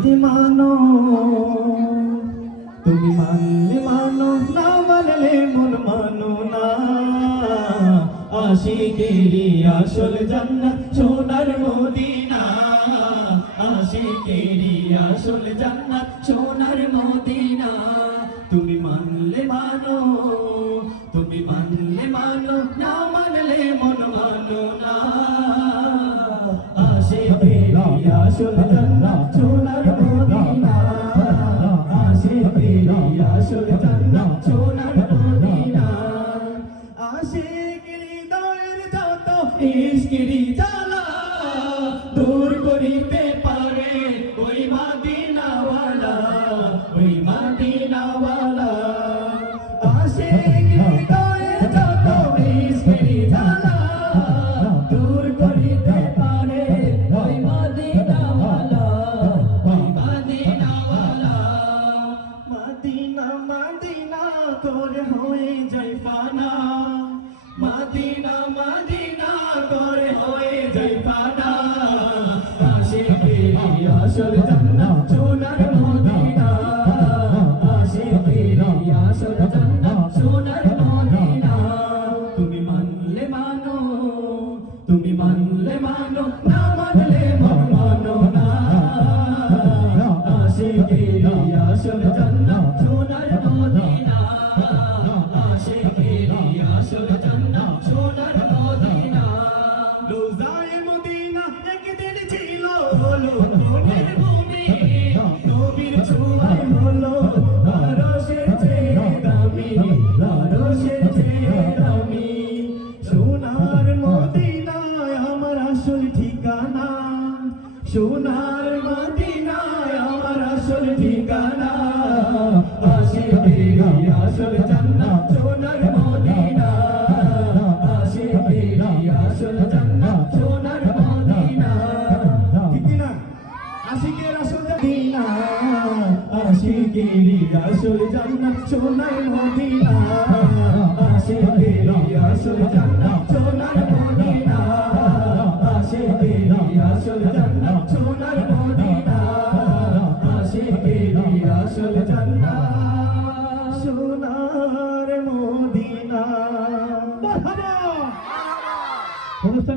মানো তুমি মানলে মানো না মানলে মন মানো না আশিকেরি আসল জান্নাত সোনার মদিনা আশিকেরি আসল জান্নাত সোনার মদিনা তুমি মানলে মানো না মানলে মন মানো না আশিকেরি আসল জান্নাত সোনার মদিনা আশিকেরি আসল জান্নাত সোনার মদিনা আশিকেরি দয়ের যত ইশকেরি জ্বালা দূর করিতে পারে ওই মদিনাওয়ালা ওই মদিনাওয়ালা আশিকেরি দয়ের যত ইশকেরি জ্বালা দূর করিতে পারে ওই মদিনাওয়ালা ওই মদিনাওয়ালা মদিনা মদিনা করে হয়ে যায় ফানা মদিনা মদিনা করে হয়ে যায় ফানা আশিকেরি আসল জান্নাত সোনার মদিনা আশিকেরি আসল জান্নাত সোনার মদিনা তুমি মানলে মানো না মানলে মন মানো না আশিকেরি আসল জান্নাত সোনার মদিনা আশিকেরি আসল জান্নাত সোনার মদিনা রোজায়ে মদিনা একদিন ছিল হলো মনের ভূমি নবীর ছোঁয়ায় হলো আরশের চেয়ে দামি আরশের চেয়ে দামি সোনার মদিনায় আমার আসল ঠিকানা সোনার মদিনায় আমার আসল ঠিকানা আশিকেরি আসল জান্নাত সোনার মদিনা আশিকেরি আসল জান্নাত সোনার মদিনা ঠিক না আশিকের আসল মদিনা আশিকেরি আসল জান্নাত সোনার মদিনা